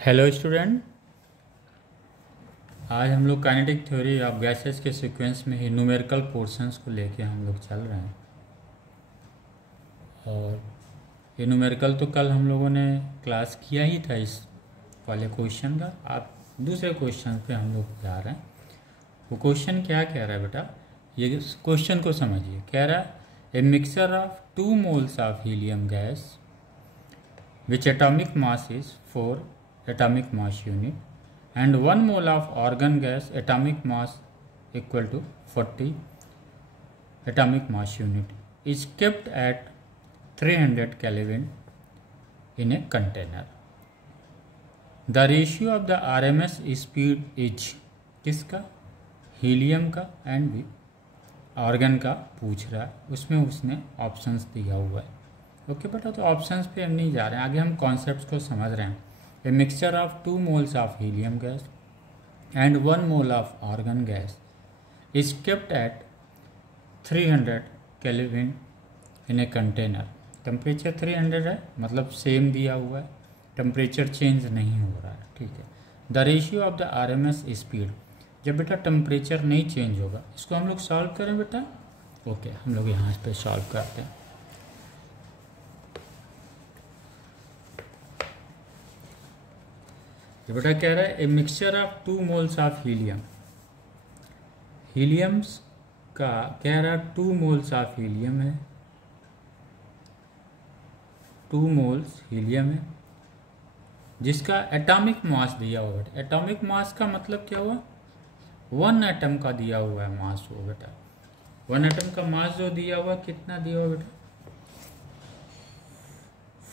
Hello student. आज हम लोग काइनेटिक थ्योरी ऑफ गैसेस के सीक्वेंस में ही न्यूमेरिकल पोर्शंस को लेके हम लोग चल रहे हैं। और ये न्यूमेरिकल तो कल हम लोगों ने क्लास किया ही था इस वाले क्वेश्चन का। आप दूसरे क्वेश्चन पे हम लोग जा रहे हैं। वो क्वेश्चन क्या कह रहा है बेटा, ये क्वेश्चन को समझिए। कह रहा है a mixture of 2 moles of helium gas which atomic mass is 4 atomic mass unit and 1 mole of argon gas atomic mass equal to 40 atomic mass unit is kept at 300 Kelvin in a container. The ratio of the RMS speed is किसका? Helium का and argon का पूछ रहा है। उसमें उसने options दिया हुआ है। ओके बेटा, तो ऑप्शंस पे हम नहीं जा रहे हैं, आगे हम कॉन्सेप्ट्स को समझ रहे हैं। A mixture of 2 moles of helium gas and 1 mole of argon gas is kept at 300 Kelvin in a container. Temperature 300 है, मतलब सेम दिया हुआ है, टेम्परेचर चेंज नहीं हो रहा है। ठीक है। The ratio of the RMS speed, जब बेटा टेम्परेचर नहीं चेंज होगा, इसको हम लोग सॉल्व करें बेटा। ओके, हम लोग यहाँ पे सॉल्व करते हैं। बेटा कह रहा है a mixture of 2 moles of helium, heliums का कह रहा है 2 moles ऑफ हीलियम है, 2 moles हीलियम है जिसका एटॉमिक मास दिया हुआ है। एटॉमिक मास का मतलब क्या हुआ? 1 एटम का दिया हुआ है मास हो बेटा। 1 एटम का मास जो दिया हुआ, कितना दिया हुआ बेटा?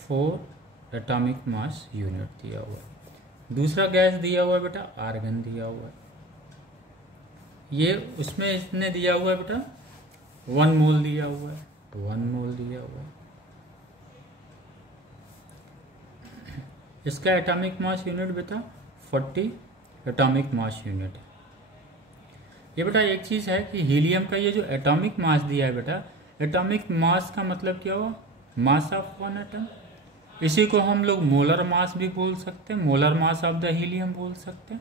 4 एटॉमिक मास यूनिट दिया हुआ है। दूसरा गैस दिया हुआ है बेटा, आर्गन दिया हुआ है। ये उसमें इसने दिया हुआ है बेटा 1 मोल दिया हुआ है, 1 मोल दिया हुआ है। इसका एटॉमिक मास यूनिट बेटा 40 एटॉमिक मास यूनिट है। ये बेटा एक चीज है कि हीलियम का ये जो एटॉमिक मास दिया है बेटा, एटॉमिक मास का मतलब क्या हुआ? Mass of 1 atom. इसी को हम लोग मोलर मास भी बोल सकते हैं, molar mass of the helium बोल सकते हैं।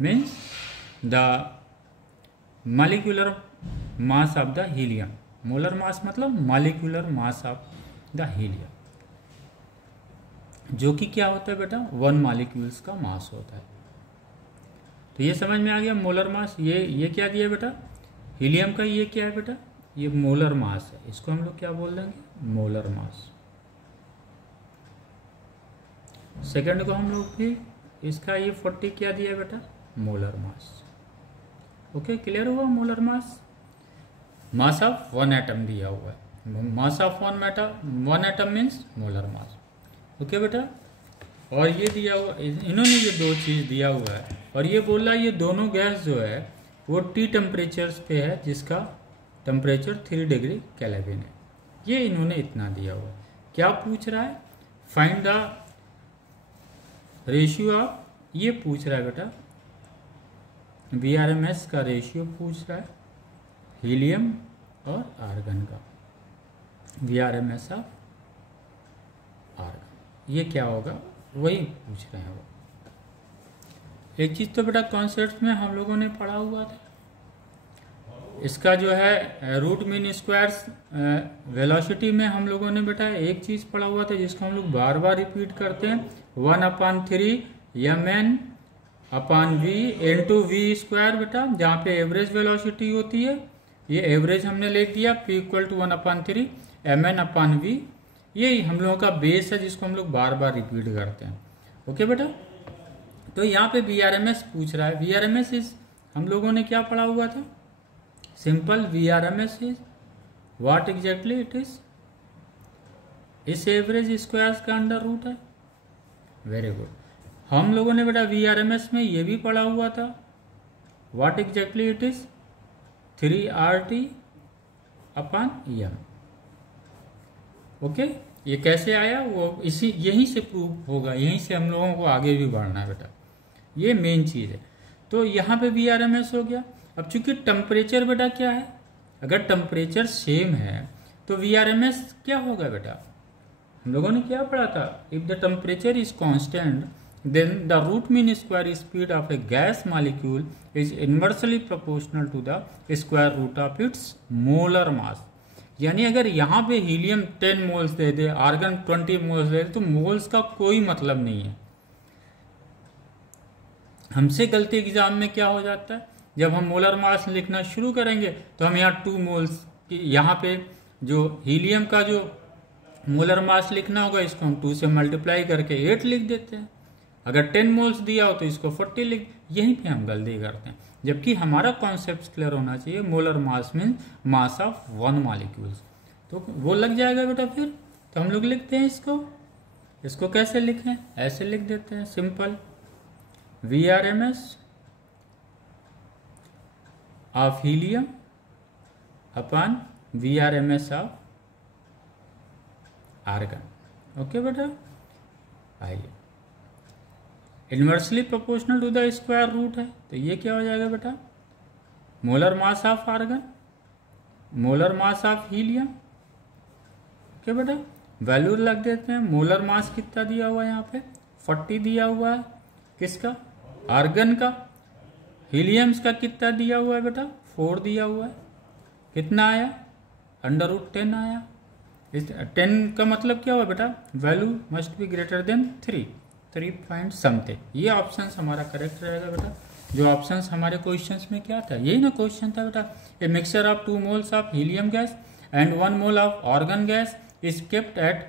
Means the molecular mass of the helium. Molar mass मतलब molecular mass of the helium, जो कि क्या होता है बेटा? 1 मॉलिक्यूल्स का मास होता है। तो ये समझ में आ गया मोलर मास। ये क्या दिया बेटा? हीलियम का ये क्या है बेटा? ये मोलर मास है। इसको हम लोग क्या बोल देंगे? Molar mass. सेकंड को हम लोग भी इसका ये 40 क्या दिया बेटा? मोलर मास। ओके, क्लियर हुआ? Molar mass, mass of 1 atom दिया हुआ है। Mass of 1 atom means molar mass. Okay बेटा, और ये दिया हुआ, इन्होंने ये 2 चीज दिया हुआ है और ये बोला ये दोनों गैस जो है वो T टेम्परेचर पे है, जिसका टेम्परेचर 3 डिग्री केल्विन है। ये इन्होंने इतना दिया हुआ है। क्या पूछ रहा है? फाइंड द रेशियो ऑफ, ये पूछ रहा है बेटा VRMS का रेशियो पूछ रहा है हीलियम और आर्गन का। VRMS ऑफ आर्गन ये क्या होगा, वही पूछ रहे हैं वो। एक चीज तो बेटा कॉन्सेप्ट में हम लोगों ने पढ़ा हुआ था, इसका जो है रूट मीन स्क्वायर्स वेलोसिटी में हम लोगों ने बेटा एक चीज पढ़ा हुआ था, जिसको हम लोग बार बार रिपीट करते हैं। 1/3 mn upon v into V square बेटा, जहाँ पे एवरेज वेलोसिटी होती है। ये एवरेज हमने लिख दिया P equal to 1/3 mn upon v। ये हम लोगों का बेस है, जिसको हम लोग बार बार रिपीट करते हैं। ओके बेटा, तो यहाँ पे VRMS पूछ रहा है। VRMS इज, हम लोगों ने क्या पढ़ा हुआ था? Simple VRMS is what exactly it is? इस एवरेज स्क्वायर्स का अंडर रूट है। Very good. हम लोगों ने बेटा VRMS में ये भी पढ़ा हुआ था, what exactly it is? 3RT upon m। Okay, ये कैसे आया वो यहीं से प्रूव होगा, यहीं से हम लोगों को आगे भी बढ़ना है बेटा, ये मेन चीज है। तो यहाँ पे VRMS हो गया। अब चूंकि टेम्परेचर बेटा क्या है, अगर टेम्परेचर सेम है तो VRMS क्या होगा बेटा? हम लोगों ने क्या पढ़ा था? If the temperature is constant then the root mean square speed of a gas molecule is inversely proportional to the square root of its molar mass। यानी अगर यहाँ पे हीलियम 10 मोल्स दे दे, आर्गन 20 मोल्स दे दे, तो मोल्स का कोई मतलब नहीं है। हमसे गलती एग्जाम में क्या हो जाता है, जब हम मोलर मास लिखना शुरू करेंगे तो हम यहाँ 2 मोल्स की, यहाँ पे जो हीलियम का जो मोलर मास लिखना होगा इसको हम 2 से मल्टीप्लाई करके 8 लिख देते हैं। अगर 10 मोल्स दिया हो तो इसको 40 लिख, यहीं पे हम गलती करते हैं। जबकि हमारा कॉन्सेप्ट क्लियर होना चाहिए, molar mass mean mass of 1 molecules, तो वो लग जाएगा बेटा। फिर तो हम लोग लिखते हैं इसको कैसे लिखें, ऐसे लिख देते हैं simple, VRMS of helium upon VRMS of argon. Okay बेटा, आइए inversely proportional to the square root है, तो ये क्या हो जाएगा बेटा, molar mass of argon, molar mass of helium. Okay बेटा, वैल्यू लग देते हैं। मोलर मास कितना दिया हुआ है यहाँ पे, 40 दिया हुआ है, किसका, आर्गन का। हीलियम्स का कितना दिया हुआ है बेटा, 4 दिया हुआ है। कितना आया, √10 आया। इस 10 का मतलब क्या हुआ बेटा, value must be greater than 3 point something. ये ऑप्शन हमारा करेक्ट रहेगा बेटा। जो ऑप्शंस हमारे क्वेश्चंस में क्या था, यही ना क्वेश्चन था बेटा, a mixture of 2 moles of helium gas and 1 mole of argon gas is kept at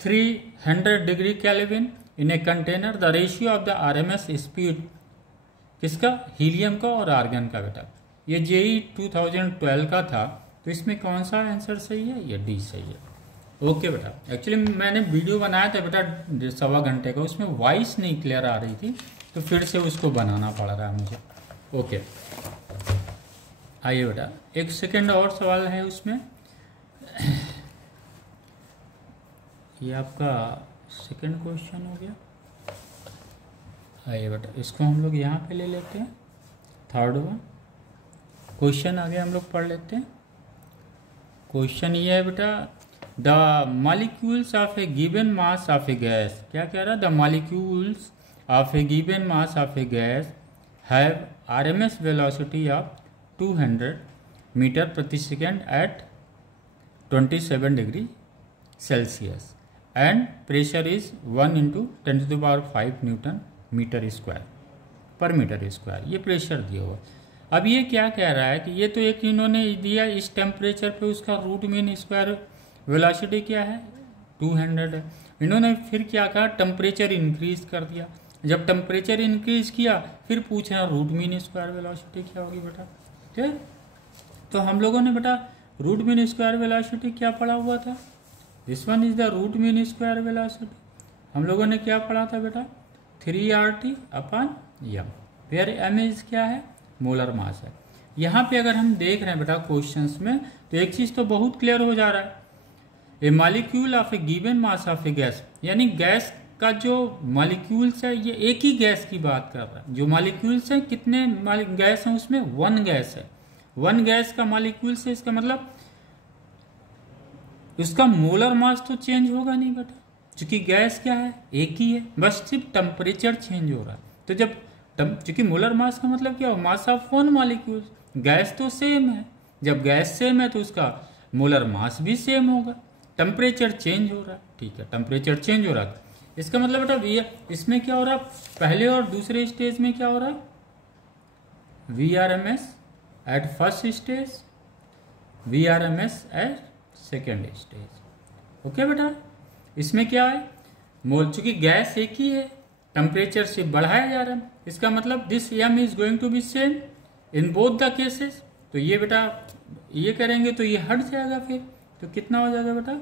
300 degree kelvin in a container, the ratio of the RMS speed, किसका, हीलियम का और आर्गन का बेटा। ये जेई 2012 का था, तो इसमें कौन सा आंसर सही है, ये डी सही है। ओके बेटा, एक्चुअली मैंने वीडियो बनाया था बेटा 1.25 घंटे का, उसमें वॉइस नहीं क्लियर आ रही थी, तो फिर से उसको बनाना पड़ रहा है मुझे। ओके, आइए बेटा, एक सेकेंड और सवाल है उसमें। ये आपका सेकेंड क्वेश्चन हो गया। आइए बेटा, इसको हम लोग यहाँ पे ले लेते हैं, थर्ड वन। क्वेश्चन आगे हम लोग पढ़ लेते हैं। क्वेश्चन ये है बेटा, the molecules of a given mass of a gas, क्या कह रहा है, the molecules of a given mass of a gas have RMS velocity of 200 metre प्रति second at 27 degree Celsius and pressure is 1 × 10⁵ newton metre square per metre square. ये pressure दिया हुआ। अब ये क्या कह रहा है कि ये तो एक इन्होंने दिया, इस टेम्परेचर पे उसका रूट मीन स्क्वायर वेलोसिटी क्या है, 200 है। इन्होंने फिर क्या कहा, टेम्परेचर इंक्रीज कर दिया। जब टेम्परेचर इंक्रीज किया, फिर पूछ रहा रूट मीन स्क्वायर वेलोसिटी क्या होगी बेटा। ठीक है, तो हम लोगों ने बेटा रूट मीन स्क्वायर वेलोसिटी क्या पढ़ा हुआ था, this one is the root mean square velocity. हम लोगों ने क्या पढ़ा था बेटा, 3RT/m, वेयर m इज क्या है, मोलर मास है। यहाँ पे अगर हम देख रहे हैं बेटा क्वेश्चंस में, तो एक चीज तो बहुत क्लियर हो जा रहा है, a molecule of a given mass of a gas, यानी गैस का जो मॉलिक्यूल्स है, ये एक ही गैस की बात कर रहा है। जो मॉलिक्यूल्स है, कितने गैस हैं उसमें, 1 गैस है। 1 गैस का मॉलिक्यूल्स है, इसका मतलब उसका मोलर मास तो चेंज होगा नहीं बेटा, क्योंकि गैस क्या है, एक ही है, बस सिर्फ टेम्परेचर चेंज हो रहा है। तो जब क्योंकि मोलर मास का मतलब क्या हो, मास ऑफ 1 मॉलिक्यूल, गैस तो सेम है। जब गैस सेम है तो उसका मोलर मास भी सेम होगा। टेम्परेचर चेंज हो रहा है, ठीक है, टेम्परेचर चेंज हो रहा है। इसका मतलब बेटा ये इसमें क्या हो रहा है, पहले और दूसरे स्टेज में क्या हो रहा है, VRMS at first stage, VRMS at second stage. Okay बेटा, इसमें क्या है, मोल, चूंकि गैस एक ही है, टेम्परेचर से बढ़ाया जा रहा है, इसका मतलब this m is going to be same in both the cases. तो ये बेटा ये करेंगे तो ये हट जाएगा, फिर तो कितना हो जाएगा बेटा,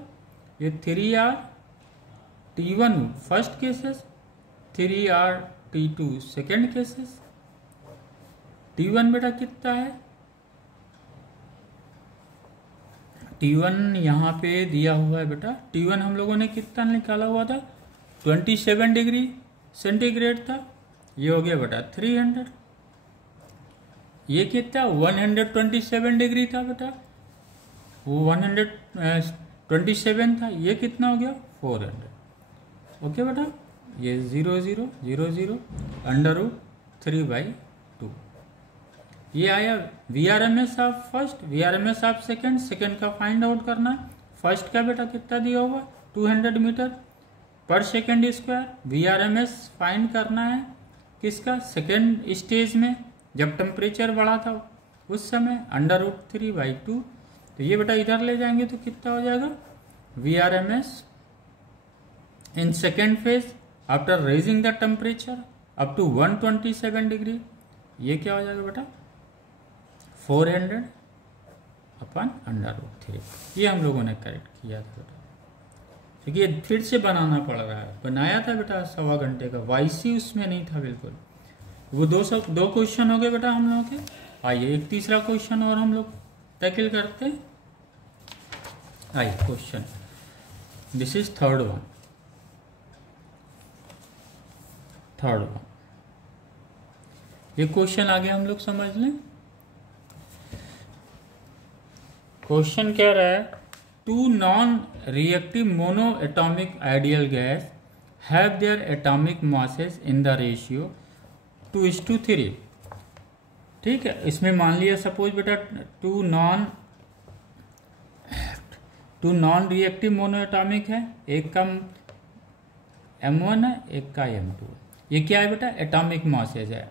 ये 3RT1 first cases, 3RT2 second cases. T1 बेटा कितना है, T1 यहाँ पे दिया हुआ है बेटा। T1 हम लोगों ने कितना निकाला हुआ था, 27 डिग्री सेंटीग्रेड था। ये हो गया बेटा 300। ये कितना 127 डिग्री था बेटा, वो 127 था। ये कितना हो गया 400। ओके बेटा, ये 0.000 √3/2। ये आया VRMS of first, VRMS of second, second का फाइंड आउट करना है। फर्स्ट का बेटा कितना दिया हुआ 200 मीटर पर सेकेंड स्क्वायर। VRMS फाइंड करना है किसका, सेकेंड स्टेज में जब टेम्परेचर बढ़ा था उस समय, √3/2। तो ये बेटा इधर ले जाएंगे तो कितना हो जाएगा, VRMS in second phase after raising the temperature up to 127 degree, ये क्या हो जाएगा बेटा 400/√3। ये हम लोगों ने करेक्ट किया था बेटा, क्योंकि ये फिर से बनाना पड़ रहा है। बनाया था बेटा 1.25 घंटे का, वाईसी उसमें नहीं था बिल्कुल। वो 2 क्वेश्चन हो गए बेटा हम लोगों के। आइए एक तीसरा क्वेश्चन और हम लोग टैकल करते हैं। आइए question, this is third one. ये क्वेश्चन आगे हम लोग समझ लें। क्वेश्चन कह रहा है, 2 non reactive mono atomic ideal guys have their atomic masses in the ratio 2:3। ठीक है, इसमें मान लिया सपोज बेटा 2 नॉन रिएक्टिव मोनो एटॉमिक है, एक का M1 है, एक का M2 है। ये क्या है बेटा, एटॉमिक मासेज है।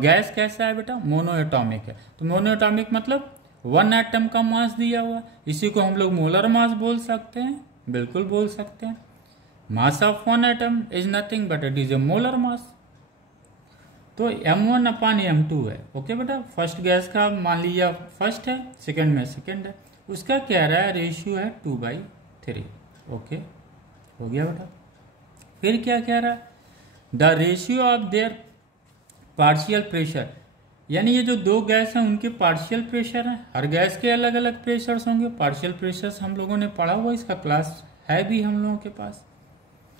गैस कैसा है बेटा, मोनो एटॉमिक है। तो मोनो एटॉमिक मतलब 1 एटम का मास दिया हुआ, इसी को हम लोग मोलर मास बोल सकते हैं, बिल्कुल बोल सकते हैं। Mass of 1 atom is nothing but it is a molar mass. तो M1/M2 है। ओके बेटा, फर्स्ट गैस का मान लिया फर्स्ट है, सेकंड में सेकंड है, उसका कह रहा है रेशियो है 2/3। ओके हो गया बेटा। फिर क्या कह रहा है, the ratio of their partial pressure, यानी ये जो 2 गैस हैं उनके पार्शियल प्रेशर हैं। हर गैस के अलग अलग प्रेशर्स होंगे। पार्शियल प्रेशर्स हम लोगों ने पढ़ा हुआ, इसका क्लास है भी हम लोगों के पास।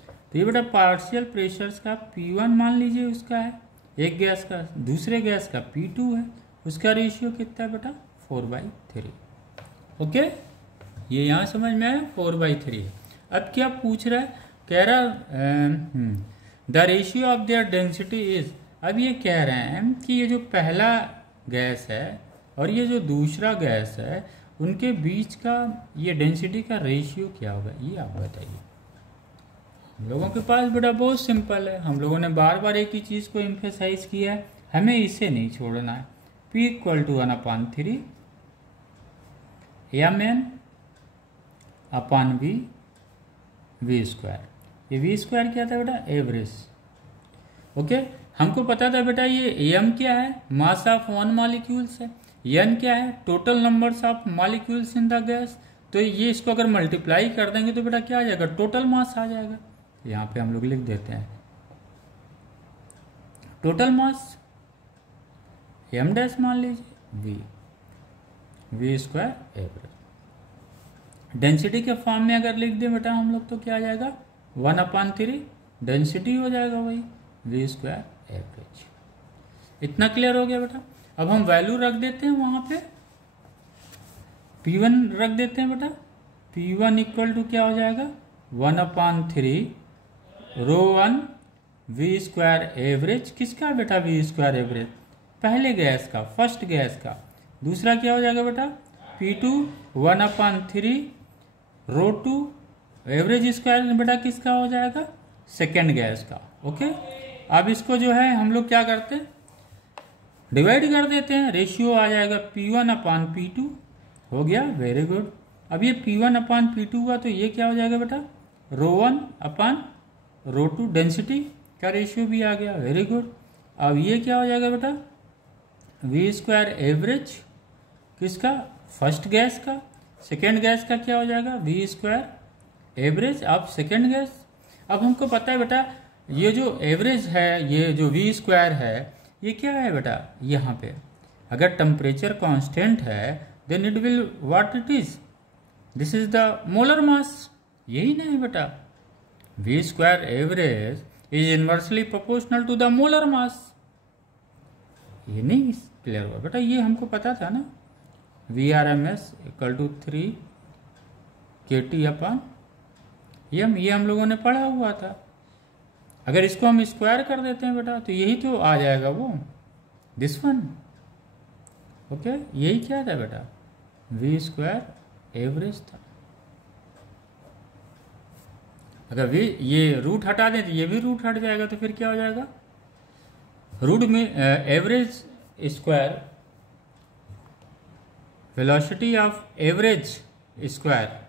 तो ये बेटा पार्शियल प्रेशर्स का P1 मान लीजिए उसका है एक गैस का, दूसरे गैस का P2 है, उसका रेशियो कितना है बेटा 4/3। ओके, ये यहाँ समझ में आया 4/3 है। अब क्या पूछ रहा है, कह रहा the ratio of their density is. अब ये कह रहे हैं कि ये जो पहला गैस है और ये जो दूसरा गैस है उनके बीच का ये डेंसिटी का रेशियो क्या होगा, ये आप बताइए। हम लोगों के पास बेटा बहुत सिंपल है, हम लोगों ने बार बार एक ही चीज़ को एम्फेसाइज किया है, हमें इसे नहीं छोड़ना है। P = 1/3 Mn/V V²। ये V² क्या था बेटा, एवरेज। ओके, हमको पता था बेटा ये M क्या है, मास ऑफ 1 मॉलिक्यूल्स है, N क्या है, total numbers of molecules in the gas. तो ये इसको अगर मल्टीप्लाई कर देंगे तो बेटा क्या आ जाएगा, टोटल मास आ जाएगा। यहाँ पे हम लोग लिख देते हैं टोटल मास M' मान लीजिए V² एवरेज। डेंसिटी के फॉर्म में अगर लिख दें बेटा हम लोग तो क्या आ जाएगा 1/3 डेंसिटी हो जाएगा वही V² एवरेज। इतना क्लियर हो गया बेटा। अब हम वैल्यू रख देते हैं वहां पे, P1 रख देते हैं बेटा। P1 = क्या हो जाएगा 1/3 ρ1 V² एवरेज। किसका बेटा V² एवरेज, पहले गैस का, फर्स्ट गैस का। दूसरा क्या हो जाएगा बेटा P2 1/3 ρ2 एवरेज स्क्वायर बेटा किसका हो जाएगा, सेकेंड गैस का। ओके, अब इसको जो है हम लोग क्या करते हैं, डिवाइड कर देते हैं, रेशियो आ जाएगा P1/P2। हो गया, वेरी गुड। अब ये P1/P2 हुआ तो ये क्या हो जाएगा बेटा ρ1/ρ2, डेंसिटी का रेशियो भी आ गया, वेरी गुड। अब ये क्या हो जाएगा बेटा V² एवरेज किसका, फर्स्ट गैस का। सेकेंड गैस का क्या हो जाएगा V² average of second gas. अब हमको पता है बेटा ये जो एवरेज है, ये जो V² है, ये क्या है बेटा, यहाँ पे अगर टेम्परेचर कांस्टेंट है then it will what it is, this is the molar mass. यही नहीं बेटा, V² average is inversely proportional to the molar mass. ये नहीं क्लियर हुआ बेटा, ये हमको पता था ना, VRMS = 3 kT/m, ये हम लोगों ने पढ़ा हुआ था। अगर इसको हम स्क्वायर कर देते हैं बेटा तो यही तो आ जाएगा वो, दिस वन। ओके, यही क्या था बेटा, वी स्क्वायर एवरेज था। अगर वी ये रूट हटा दें तो ये भी रूट हट जाएगा, तो फिर क्या हो जाएगा, रूट में average square, velocity of average square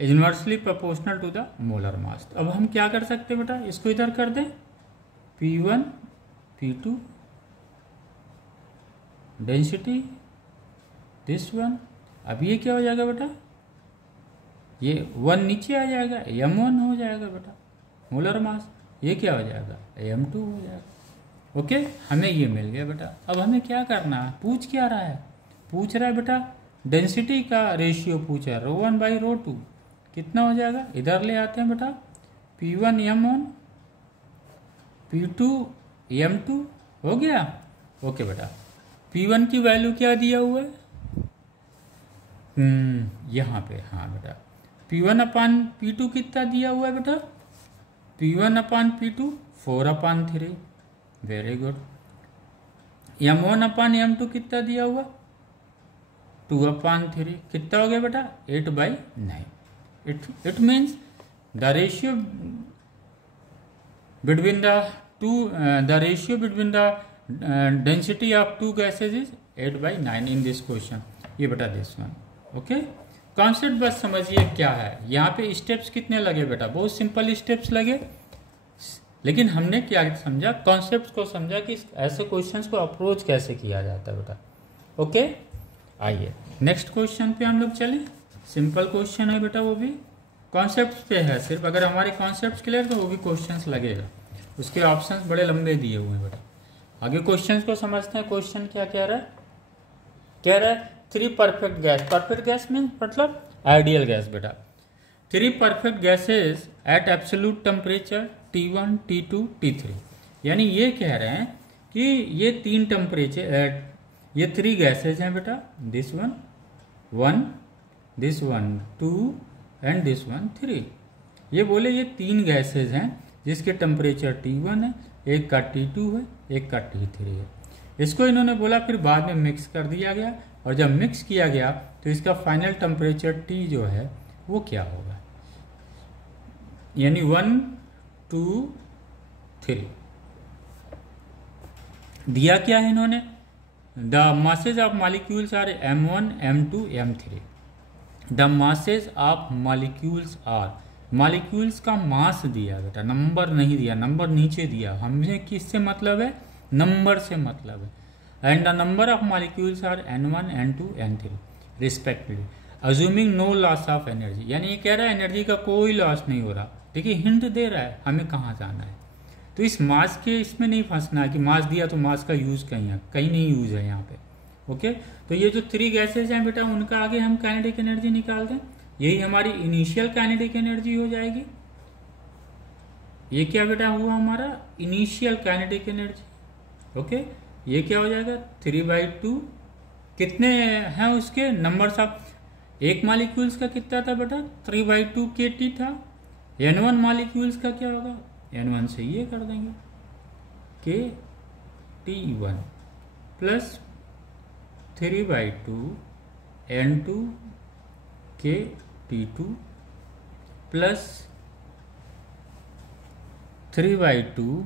is inversely proportional to the molar mass. अब हम क्या कर सकते हैं बेटा, इसको इधर कर दें, P1 P2 density this one. अब ये क्या हो जाएगा बेटा, ये 1 नीचे आ जाएगा, m1 हो जाएगा बेटा मोलर मास। ये क्या हो जाएगा, m2 हो जाएगा। ओके, हमें ये मिल गया बेटा। अब हमें क्या करना है, पूछ क्या रहा है, पूछ रहा है बेटा डेंसिटी का रेशियो पूछा है, ρ1 बाई ρ2 कितना हो जाएगा, इधर ले आते हैं बेटा, P1 m1 P2 m2 हो गया। ओके बेटा, P1 की वैल्यू क्या दिया हुआ है, यहाँ पे, हाँ बेटा P1 अपान P2 कितना दिया हुआ है बेटा, P1 अपान P2 4/3, वेरी गुड। m1 अपान m2 कितना दिया हुआ, 2/3, कितना हो गया बेटा, 8/9। It means the ratio between the density of to gases is 8/9 in this question. ये बेटा दिस वन। ओके, कॉन्सेप्ट बस समझिए क्या है। यहाँ पे स्टेप्स कितने लगे बेटा, बहुत सिंपल स्टेप्स लगे, लेकिन हमने क्या समझा, कॉन्सेप्ट को समझा कि ऐसे क्वेश्चंस को अप्रोच कैसे किया जाता है बेटा। ओके, आइए नेक्स्ट क्वेश्चन पे हम लोग चलें। सिंपल क्वेश्चन है बेटा, वो भी कॉन्सेप्ट पे है सिर्फ। अगर हमारे कॉन्सेप्ट क्लियर तो वो भी क्वेश्चंस लगेगा, उसके ऑप्शंस बड़े लंबे दिए हुए हैं बेटा। आगे क्वेश्चंस को समझते हैं। क्वेश्चन क्या कह रहा है, कह रहा है 3 perfect gas, perfect gas mean मतलब आइडियल गैस बेटा, 3 perfect gases at absolute temperature T1 T2 T3। यानी ये कह रहे हैं कि ये 3 टेम्परेचर, ये 3 गैसेज हैं बेटा, this one 1, this one 2 and this one 3। ये बोले ये 3 गैसेज हैं जिसके टेम्परेचर T1 है, एक का T2 है, एक का T3 है। इसको इन्होंने बोला फिर बाद में मिक्स कर दिया गया, और जब मिक्स किया गया तो इसका फाइनल टेम्परेचर T जो है वो क्या होगा, यानी 1 2 3 दिया क्या है इन्होंने, the masses of molecules are m1 m2 m3। The masses of molecules are, molecules का मास दिया बेटा, नंबर नहीं दिया, नंबर नीचे दिया। हमें किससे मतलब है, नंबर से मतलब है। And the number of molecules are n1 n2 n3 respectively, assuming no loss of energy. यानी ये कह रहा है एनर्जी का कोई लॉस नहीं हो रहा। देखिए हिंट दे रहा है हमें कहाँ जाना है। तो इस मास के इसमें नहीं फंसना है कि मास दिया तो मास का यूज कहीं है, कहीं नहीं यूज है यहाँ पे। ओके, तो ये जो 3 गैसेज हैं बेटा, उनका आगे हम काइनेटिक एनर्जी निकाल दें, यही हमारी इनिशियल काइनेटिक एनर्जी हो जाएगी। ये क्या बेटा हुआ हमारा इनिशियल काइनेटिक एनर्जी। ओके, ये क्या हो जाएगा 3/2, कितने हैं उसके नंबर्स ऑफ, एक मॉलिक्यूल्स का कितना था बेटा 3/2 kT था। n1 मॉलिक्यूल्स का क्या होगा, n1 से ये कर देंगे kT1 plus 3/2 n2 kT2 plus 3/2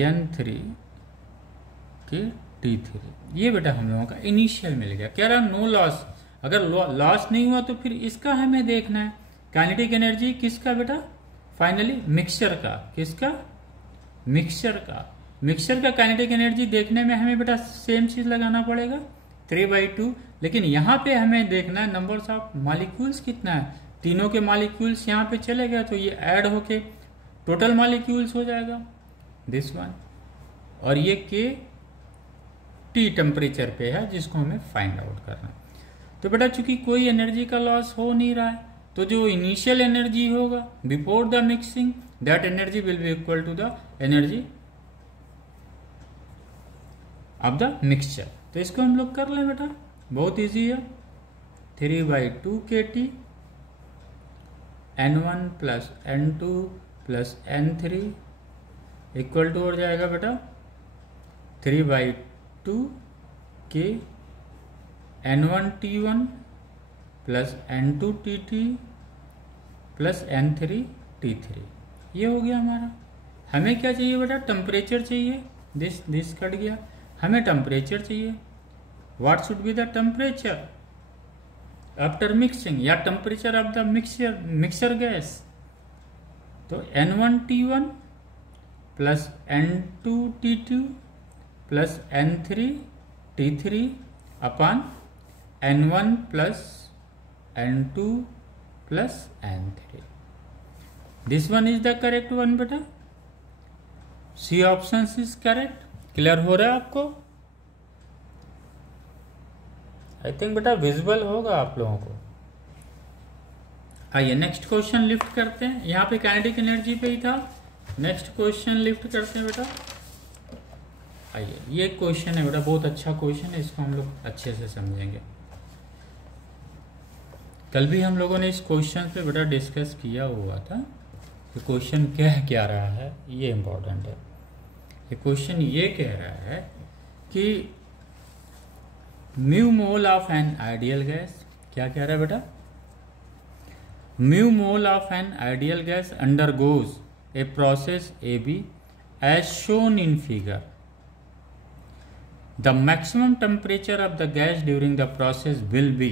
n3 kT3। ये बेटा हम लोगों का इनिशियल मिल गया। कह रहा नो लॉस, अगर लॉस नहीं हुआ तो फिर इसका हमें देखना है काइनेटिक एनर्जी किसका बेटा, फाइनली मिक्सचर का, किसका, मिक्सचर का। मिक्सचर का काइनेटिक एनर्जी देखने में हमें बेटा सेम चीज लगाना पड़ेगा 3/2, लेकिन यहाँ पे हमें देखना है नंबर्स ऑफ मॉलिक्यूल्स कितना है। तीनों के मॉलिक्यूल्स यहाँ पे चले गए तो ये ऐड होके टोटल मॉलिक्यूल्स हो जाएगा दिस वन, और ये के टी टेम्परेचर पे है जिसको हमें फाइंड आउट करना। तो बेटा चूंकि कोई एनर्जी का लॉस हो नहीं रहा है, तो जो इनिशियल एनर्जी होगा before the mixing, that energy will be equal to the energy of the mixture. तो इसको हम लोग कर लें बेटा, बहुत इजी है। 3/2 kT n1 plus n2 plus N3 equal to हो जाएगा बेटा 3/2 के N1T1 plus N2T2 plus N3T3। ये हो गया हमारा। हमें क्या चाहिए बेटा? टेम्परेचर चाहिए। दिस कट गया। हमें टेम्परेचर चाहिए। What should be the temperature after mixing, या temperature of the mixer gas. तो N1T1 plus N2T2 plus N3T3 upon N1 plus N2 plus N3। This one is the correct one बेटा। C option is correct. Clear हो रहा है आपको? I think बेटा visual होगा आप लोगों को। आइए नेक्स्ट क्वेश्चन लिफ्ट करते हैं। यहाँ पे काइनेटिक एनर्जी पे ही था। नेक्स्ट क्वेश्चन लिफ्ट करते हैं बेटा। आइए, ये क्वेश्चन है बेटा, बहुत अच्छा क्वेश्चन है, इसको हम लोग अच्छे से समझेंगे। कल भी हम लोगों ने इस क्वेश्चन पे बेटा डिस्कस किया हुआ था कि क्वेश्चन क्या रहा है, ये इम्पोर्टेंट है। ये क्वेश्चन ये कह रहा है कि mu mole of an ideal gas, क्या कह रहा है बेटा? Mu mole of an ideal gas undergoes a process AB as shown in figure. The maximum temperature of the gas during the process will be.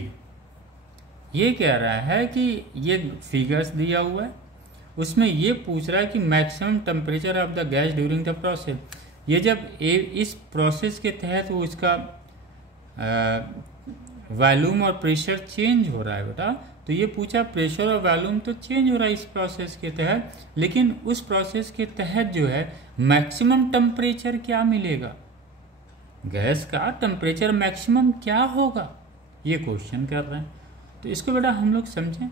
ये कह रहा है कि ये फिगर्स दिया हुआ है, उसमें ये पूछ रहा है कि maximum temperature of the gas during the process. ये जब इस प्रोसेस के तहत वो इसका वॉल्यूम और प्रेशर चेंज हो रहा है बेटा, तो ये पूछा प्रेशर और वॉल्यूम तो चेंज हो रहा है इस प्रोसेस के तहत, लेकिन उस प्रोसेस के तहत जो है मैक्सिमम टेम्परेचर क्या मिलेगा, गैस का टेम्परेचर मैक्सिमम क्या होगा, ये क्वेश्चन कर रहे हैं। तो इसको बेटा हम लोग समझें,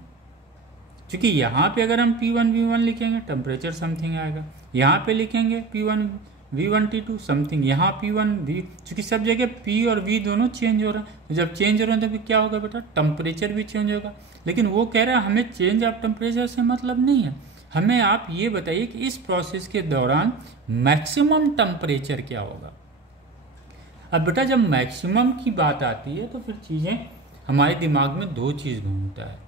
क्योंकि यहाँ पे अगर हम P1 V1 लिखेंगे टेम्परेचर समथिंग आएगा, यहाँ पे लिखेंगे P1 V1 T2 समथिंग, यहाँ P1 V, क्योंकि सब जगह P और V दोनों चेंज हो रहा है, तो जब चेंज हो रहा है तो फिर क्या होगा बेटा? टेम्परेचर भी चेंज होगा। लेकिन वो कह रहा है हमें चेंज ऑफ टेम्परेचर से मतलब नहीं है, हमें आप ये बताइए कि इस प्रोसेस के दौरान मैक्सिमम टेम्परेचर क्या होगा। अब बेटा जब मैक्सिमम की बात आती है तो फिर चीज़ें हमारे दिमाग में दो चीज़ घूमता है।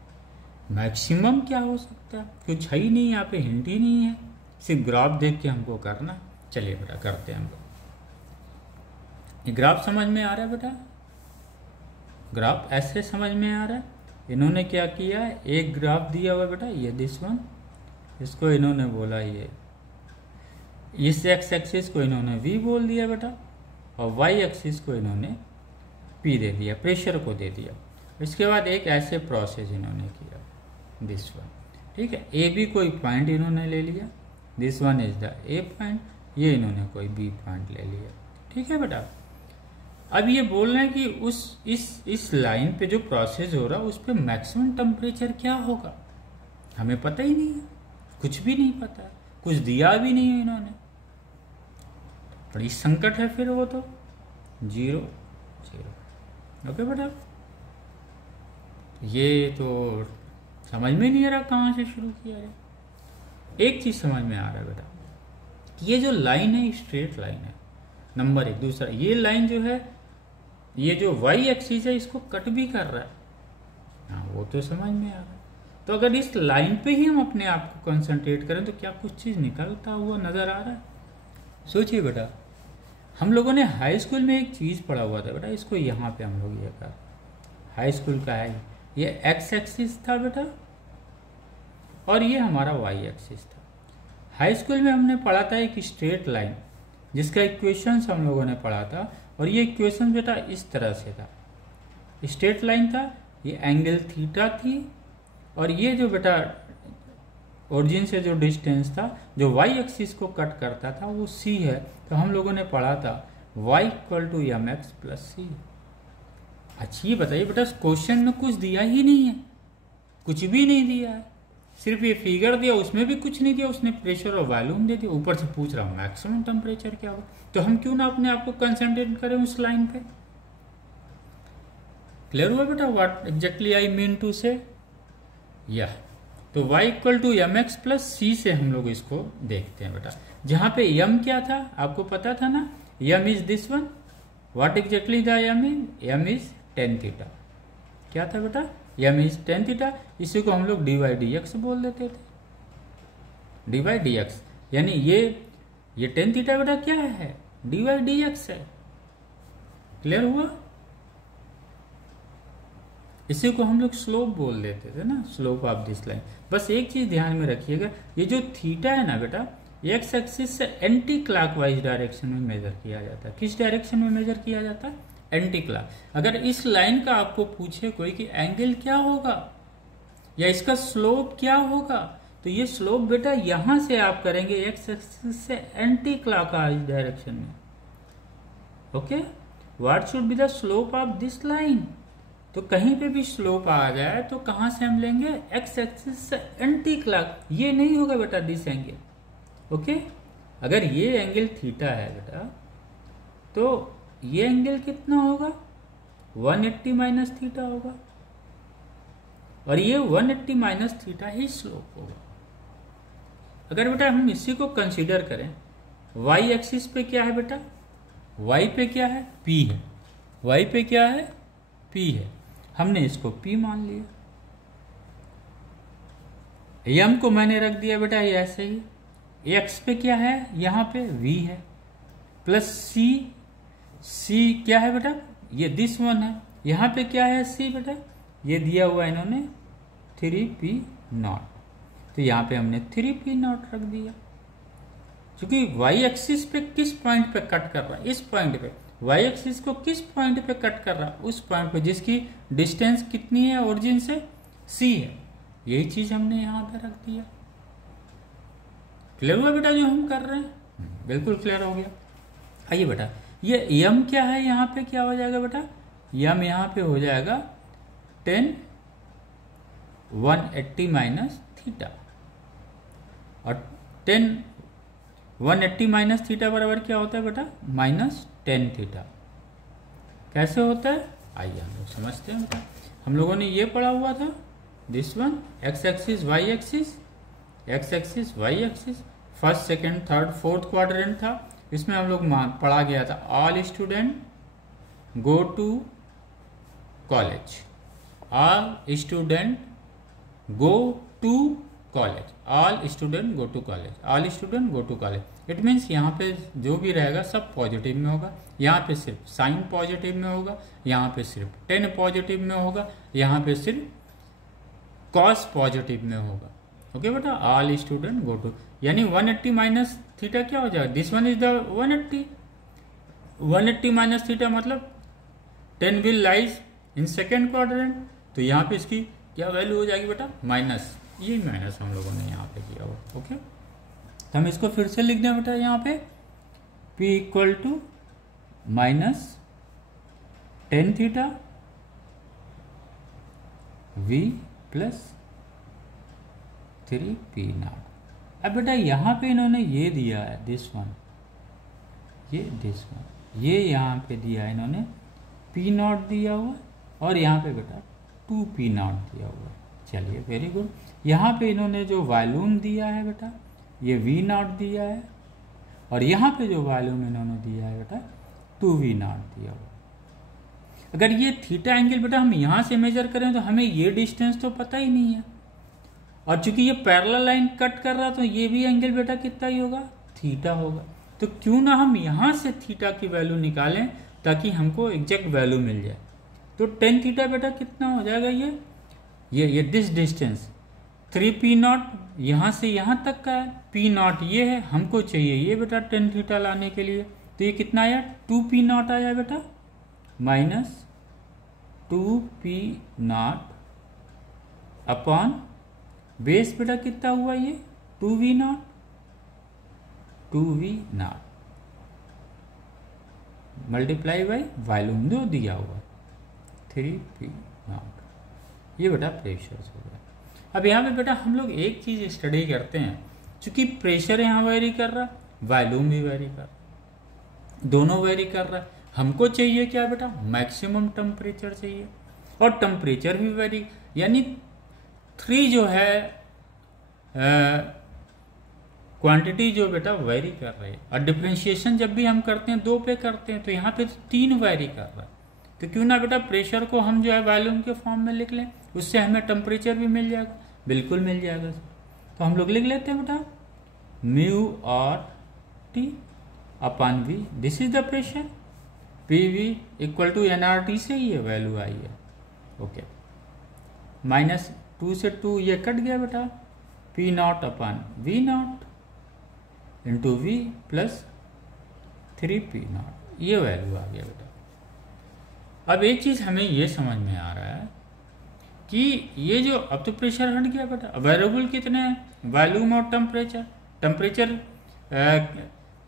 मैक्सिमम क्या हो सकता है? कुछ है ही नहीं, यहाँ पे हिंट ही नहीं है, सिर्फ ग्राफ देख के हमको करना। चलिए बेटा करते हैं हम लोग। ये ग्राफ समझ में आ रहा है बेटा? ग्राफ ऐसे समझ में आ रहा है। इन्होंने क्या किया है, एक ग्राफ दिया हुआ बेटा, ये दिस वन, इसको इन्होंने बोला ये, इस एक्स एक्सिस को इन्होंने V बोल दिया बेटा, और वाई एक्सिस को इन्होंने P दे दिया, प्रेशर को दे दिया। इसके बाद एक ऐसे प्रोसेस इन्होंने किया, दिस वन, ठीक है। ए बी कोई पॉइंट इन्होंने ले लिया, this one is the A point, ये इन्होंने कोई बी पॉइंट ले लिया, ठीक है बेटा। अब ये बोल रहे हैं कि इस लाइन पे जो प्रोसेस हो रहा है उस पे मैक्सिमम टेम्परेचर क्या होगा, हमें पता ही नहीं है, कुछ भी नहीं पता है, कुछ दिया भी नहीं है इन्होंने। बड़ी संकट है फिर वो तो 0 0। ओके बेटा, ये तो समझ में नहीं आ रहा कहाँ से शुरू किया है। एक चीज समझ में आ रहा है बेटा, ये जो लाइन है स्ट्रेट लाइन है, नंबर 1। दूसरा, ये लाइन जो है, ये जो वाई एक्सिस है इसको कट भी कर रहा है, हाँ वो तो समझ में आ रहा है। तो अगर इस लाइन पे ही हम अपने आप को कंसंट्रेट करें तो क्या कुछ चीज निकलता हुआ नजर आ रहा है? सोचिए बेटा, हम लोगों ने हाई स्कूल में एक चीज पढ़ा हुआ था बेटा, इसको यहाँ पे हम लोग ये कर, हाई स्कूल का है, ये एक्स एक्सिस था बेटा और ये हमारा वाई एक्सिस था। हाई स्कूल में हमने पढ़ा था एक स्ट्रेट लाइन जिसका इक्वेशंस हम लोगों ने पढ़ा था, और ये इक्वेशन बेटा इस तरह से था, स्ट्रेट लाइन था, ये एंगल थीटा थी, और ये जो बेटा ओरिजिन से जो डिस्टेंस था जो वाई एक्सिस को कट करता था वो c है। तो हम लोगों ने पढ़ा था y equal to mx plus C. अच्छा ये बताइए बेटा, क्वेश्चन में कुछ दिया ही नहीं है, कुछ भी नहीं दिया है, सिर्फ ये फिगर दिया, उसमें भी कुछ नहीं दिया, उसने प्रेशर और वॉल्यूम दे दिया, ऊपर से पूछ रहा हूँ मैक्सिमम टेम्परेचर क्या होगा। तो हम क्यों ना अपने आप को कंसंट्रेट करें उस लाइन पे। क्लियर हुआ बेटा what exactly I mean to say? या तो y equal to M X plus C से हम लोग इसको देखते हैं बेटा। जहां पे m क्या था आपको पता था ना, m is this one, what exactly the m is tan theta. क्या था बेटा, m इज टेन थीटा। इसी को हम लोग dy dx बोल देते थे, dy dx, यानी ये टेन थीटा बेटा क्या है, dy dx है। क्लियर हुआ। इसी को हम लोग स्लोप बोल देते थे ना, स्लोप ऑफ दिस लाइन। बस एक चीज ध्यान में रखिएगा, ये जो थीटा है ना बेटा, एक्स एक्सिस से एंटी क्लॉकवाइज डायरेक्शन में मेजर किया जाता है। किस डायरेक्शन में मेजर किया जाता है, एंटी क्लॉक। अगर इस लाइन का आपको पूछे कोई कि एंगल क्या होगा या इसका स्लोप क्या होगा, तो ये स्लोप बेटा यहां से आप करेंगे एक्स एक्सिस से एंटी क्लॉकवाइज डायरेक्शन में। Okay, what should be the slope of this line. तो कहीं पे भी स्लोप आ जाए तो कहां से हम लेंगे, एक्स एक्सिस से एंटी क्लॉक। ये नहीं होगा बेटा दिस एंगल। ओके, अगर ये एंगल थीटा है बेटा, तो ये एंगल कितना होगा, 180 माइनस थीटा होगा, और ये 180 माइनस थीटा ही स्लोप होगा। अगर बेटा हम इसी को कंसीडर करें, वाई एक्सिस पे क्या है बेटा, वाई पे क्या है, पी है, वाई पे क्या है, पी है। हमने इसको P मान लिया, M को मैंने रख दिया बेटा ये ऐसे ही। X पे क्या है, यहां पे V है, प्लस C क्या है बेटा, ये दिस वन है। यहां पे क्या है C बेटा, ये दिया हुआ इन्होंने 3P0, तो यहां पे हमने 3P0 रख दिया। क्योंकि y एक्सिस पे किस पॉइंट पे कट कर रहा है, इस पॉइंट पे। y एक्सिस को किस पॉइंट पे कट कर रहा है, उस पॉइंट पे जिसकी डिस्टेंस कितनी है ओरिजिन से, c है। यही चीज हमने यहां पे रख दिया। क्लियर हुआ बेटा जो हम कर रहे हैं, बिल्कुल क्लियर हो गया। आइए बेटा, ये m क्या है, यहां पे क्या हो जाएगा बेटा, m यहां पे हो जाएगा 10 180 माइनस थीटा, और 10 180 माइनस थीटा बराबर क्या होता है बेटा, माइनस 10 थीटा। कैसे होता है, आइए हम लोग समझते हैं बेटा। हम लोगों ने ये पढ़ा हुआ था, this one, x axis y axis, x axis y axis, first second third fourth quadrant था। इसमें हम लोग पढ़ा गया था, all student go to college, all student go to college, all student go to college, all student go to college. It means यहाँ पे जो भी रहेगा सब पॉजिटिव में होगा। यहाँ पे सिर्फ साइन पॉजिटिव में होगा, यहाँ पे सिर्फ 10 पॉजिटिव में होगा, यहाँ पे सिर्फ कॉस पॉजिटिव में होगा। ओके बेटा, ऑल स्टूडेंट गो टू, यानी 180 माइनस थीटा क्या हो जाएगा, this one is the 180 minus theta, मतलब 10 will lies in second quadrant. तो यहाँ पे इसकी क्या वैल्यू हो जाएगी बेटा, माइनस, ये माइनस हम लोगों ने यहाँ पे किया हुआ। ओके, तो हम इसको फिर से लिख दें बेटा, यहाँ पे P equal to minus 10 theta V plus 3P0। अब बेटा यहाँ पे इन्होंने ये दिया है, दिस वन, ये दिस वन, ये यहाँ पे दिया है इन्होंने P0 दिया हुआ, और यहाँ पे बेटा 2P0 दिया हुआ। चलिए वेरी गुड। यहाँ पे इन्होंने जो वॉल्यूम दिया है बेटा, ये V0 दिया है, और यहाँ पे जो वॉल्यूम इन्होंने दिया है बेटा 2V0 दिया हुआ। अगर ये थीटा एंगल बेटा हम यहाँ से मेजर करें तो हमें ये डिस्टेंस तो पता ही नहीं है, और चूंकि ये पैरेलल लाइन कट कर रहा तो ये भी एंगल बेटा कितना ही होगा, थीटा होगा। तो क्यों ना हम यहाँ से थीटा की वैल्यू निकालें ताकि हमको एग्जैक्ट वैल्यू मिल जाए। तो 10 थीटा बेटा कितना हो जाएगा, ये दिस डिस्टेंस 3P0 यहाँ से यहाँ तक का है, P0 ये है, हमको चाहिए ये बेटा 10 थीटा लाने के लिए। तो ये कितना आया, 2P0 आया बेटा, माइनस 2P0 अपॉन बेस बेटा कितना हुआ, ये 2V0 मल्टीप्लाई बाई वॉल्यूम जो दिया हुआ 3P0। ये बेटा प्रेशर हो गया। अब यहाँ पे बेटा हम लोग एक चीज स्टडी करते हैं, चूंकि प्रेशर यहाँ वेरी कर रहा, वॉल्यूम भी वेरी कर रहा, दोनों वेरी कर रहा है। हमको चाहिए क्या बेटा, मैक्सिमम टेम्परेचर चाहिए, और टेम्परेचर भी वेरी, यानी 3 जो है क्वांटिटी जो बेटा वेरी कर रही है। और डिफ्रेंशिएशन जब भी हम करते हैं 2 पे करते हैं, तो यहाँ पे 3 वेरी कर रहा है। तो क्यों ना बेटा प्रेशर को हम जो है वॉल्यूम के फॉर्म में लिख लें, उससे हमें टेम्परेचर भी मिल जाएगा। बिल्कुल मिल जाएगा। तो हम लोग लिख लेते हैं बेटा म्यू और T upon V, this is the pressure. P V equal to NRT से ये वैल्यू आई है। ओके, -2 से 2 ये कट गया बेटा, P not upon V not into V plus 3P not, ये वैल्यू आ गया बेटा। अब एक चीज हमें ये समझ में आ रहा है कि ये जो अब तो प्रेशर हट गया बेटा, वेरिएबल कितने हैं, वॉल्यूम और टेम्परेचर। टेम्परेचर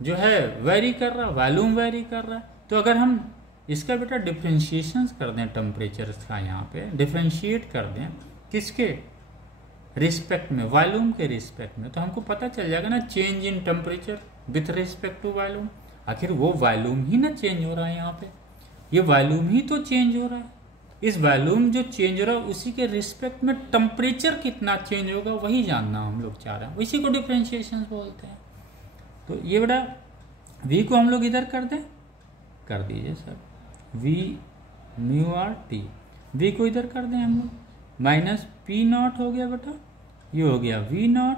जो है वेरी कर रहा, वॉल्यूम वेरी कर रहा है। तो अगर हम इसका बेटा डिफ्रेंशिएशन कर दें, टेम्परेचर का यहाँ पे डिफ्रेंशिएट कर दें किसके रिस्पेक्ट में, वॉल्यूम के रिस्पेक्ट में, तो हमको पता चल जाएगा ना change in temperature with respect to volume. आखिर वो वॉल्यूम ही ना चेंज हो रहा है, यहाँ पे ये वॉल्यूम ही तो चेंज हो रहा है। इस वॉल्यूम जो चेंज हो रहा है उसी के रिस्पेक्ट में टेम्परेचर कितना चेंज होगा वही जानना हम लोग चाह रहे हैं, इसी को डिफ्रेंशिएशन बोलते हैं। तो ये बेटा v को हम लोग इधर कर दें, कर दीजिए sir, v mu R T, v को इधर कर दें हम लोग, माइनस P नॉट हो गया बेटा, ये हो गया V नॉट,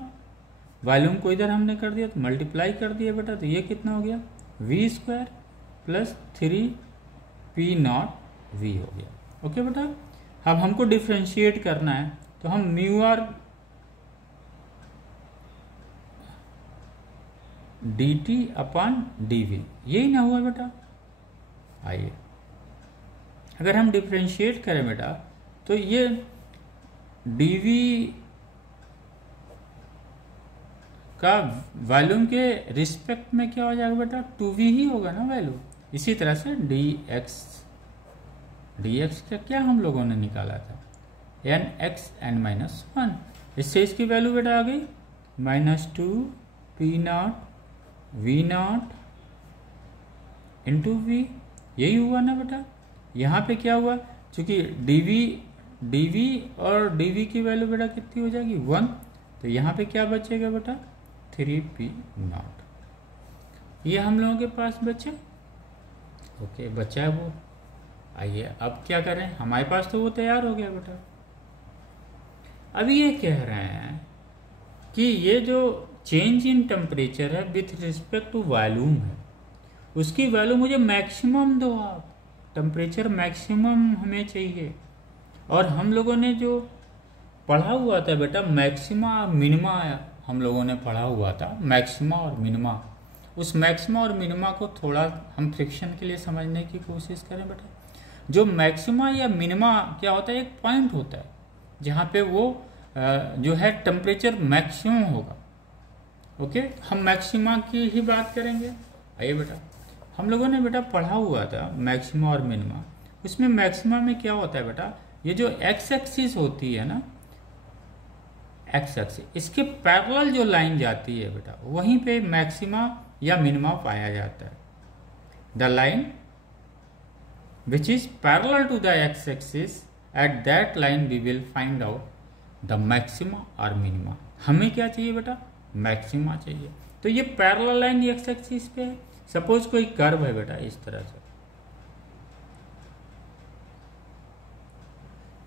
वॉल्यूम को इधर हमने कर दिया तो मल्टीप्लाई कर दिया बेटा, तो ये कितना हो गया V square plus 3P not V हो गया। ओके बेटा, अब हमको डिफ्रेंशिएट करना है तो हम mu R dt upon dv, यही ना हुआ बेटा। आइए अगर हम डिफ्रेंशिएट करें बेटा तो ये dv का वॉल्यूम के रिस्पेक्ट में क्या हो जाएगा बेटा, 2v ही होगा ना वैल्यू। इसी तरह से dx का क्या हम लोगों ने निकाला था, nx(n-1), इससे इसकी वैल्यू बेटा आ गई -2P not V not into V, यही हुआ ना बेटा। यहाँ पे क्या हुआ, चूंकि dv और dv की वैल्यू बेटा कितनी हो जाएगी 1, तो यहाँ पे क्या बचेगा बेटा 3P नॉट, ये हम लोगों के पास बचे। ओके बचा है वो। आइए अब क्या करें, हमारे पास तो वो तैयार हो गया बेटा। अब ये कह रहे हैं कि ये जो चेंज इन टेम्परेचर है विथ रिस्पेक्ट टू वॉल्यूम है, उसकी वैल्यू मुझे मैक्सिमम दो आप, टेम्परेचर मैक्सिमम हमें चाहिए। और हम लोगों ने जो पढ़ा हुआ था बेटा मैक्सिमा और मिनिमा, हम लोगों ने पढ़ा हुआ था मैक्सिमा और मिनिमा, उस मैक्सिमा और मिनिमा को थोड़ा हम फ्रिक्शन के लिए समझने की कोशिश करें बेटा। जो मैक्सिमा या मिनिमा क्या होता है, एक पॉइंट होता है जहाँ पे वो जो है टेम्परेचर मैक्सिमम होगा। ओके, हम मैक्सिमा की ही बात करेंगे। आइए बेटा, हम लोगों ने बेटा पढ़ा हुआ था मैक्सिमा और मिनिमा, उसमें मैक्सिमा में क्या होता है बेटा, ये जो एक्स एक्सिस होती है ना, एक्स एक्सिस, इसके पैरेलल जो लाइन जाती है बेटा वहीं पे मैक्सिमा या मिनिमा पाया जाता है। The line which is parallel to the x-axis, at that line we will find out the maxima or minima। हमें क्या चाहिए बेटा, मैक्सिमा चाहिए। तो ये पैरेलल लाइन एक्स एक्सिस पे है। सपोज कोई कर्व है बेटा इस तरह से,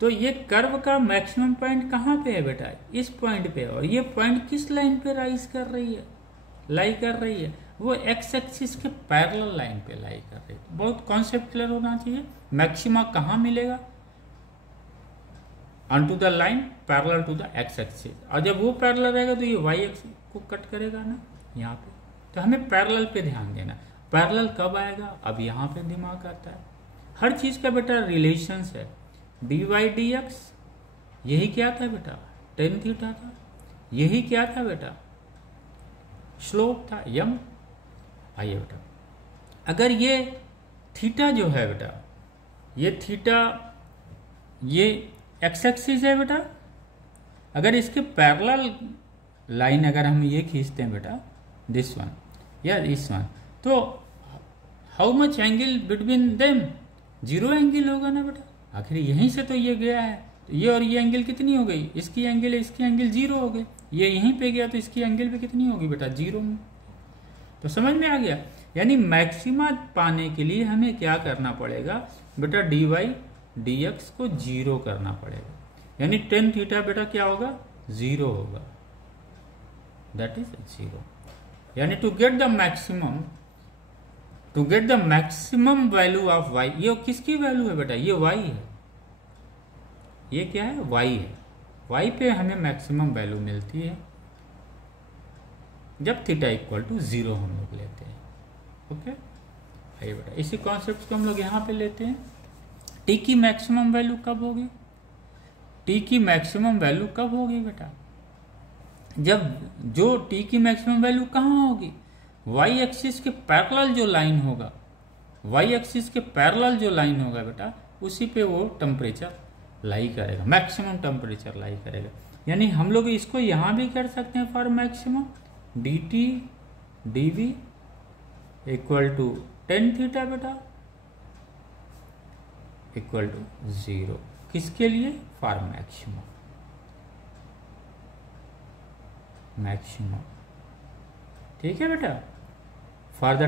तो ये कर्व का मैक्सिमम पॉइंट कहाँ पे है बेटा, इस पॉइंट पे। और ये पॉइंट किस लाइन पे राइज कर रही है, लाई कर रही है, वो एक्स एक्सिस के पैरेलल लाइन पे लाई कर रही है। बहुत कॉन्सेप्ट क्लियर होना चाहिए। मैक्सिमा कहाँ मिलेगा, on the line parallel to the x axis, और जब वो पैरेलल रहेगा तो ये वाई एक्सिस को कट करेगा ना यहाँ पे। तो हमें पैरेलल पे ध्यान देना। पैरेलल कब आएगा, अब यहाँ पे दिमाग आता है। हर चीज का बेटा रिलेशंस है। dy dx यही क्या था बेटा, tan थीटा था। यही क्या था बेटा, स्लोप था यम। आइए बेटा, अगर ये थीटा जो है बेटा, ये थीटा ये एक्स एक्सिस है बेटा, अगर इसके पैरेलल लाइन अगर हम ये खींचते हैं बेटा, दिस वन या दिस वन, तो how much angle between them, zero angle होगा ना बेटा। आखिर यहीं से तो ये गया है, तो ये और ये एंगल कितनी हो गई, इसकी एंगल जीरो हो गई। ये यहीं पे गया तो इसकी एंगल भी कितनी होगी बेटा, 0 में। तो समझ में आ गया। यानी मैक्सिमा पाने के लिए हमें क्या करना पड़ेगा बेटा, dy dx को 0 करना पड़ेगा। यानी टेन थीटा बेटा क्या होगा, 0 होगा, दैट इज 0। यानी to get the maximum value of y, ये किसकी वैल्यू है बेटा, ये y है, ये क्या है, y है। y पे हमें मैक्सिमम वैल्यू मिलती है जब थीटा इक्वल टू 0 हम लोग लेते हैं। ओके, आइए बेटा इसी कॉन्सेप्ट को हम लोग यहाँ पे लेते हैं। t की मैक्सिमम वैल्यू कब होगी, t की मैक्सिमम वैल्यू कब होगी बेटा, जब जो t की मैक्सिमम वैल्यू कहाँ होगी, y एक्सिस के पैरेलल जो लाइन होगा, y एक्सिस के पैरेलल जो लाइन होगा बेटा, उसी पे वो टेम्परेचर लाई करेगा, मैक्सिमम टेम्परेचर लाई करेगा। यानी हम लोग इसको यहाँ भी कर सकते हैं for maximum, dt dv equal to ten theta बेटा इक्वल टू 0, किसके लिए, फॉर मैक्सिमम। ठीक है बेटा, for the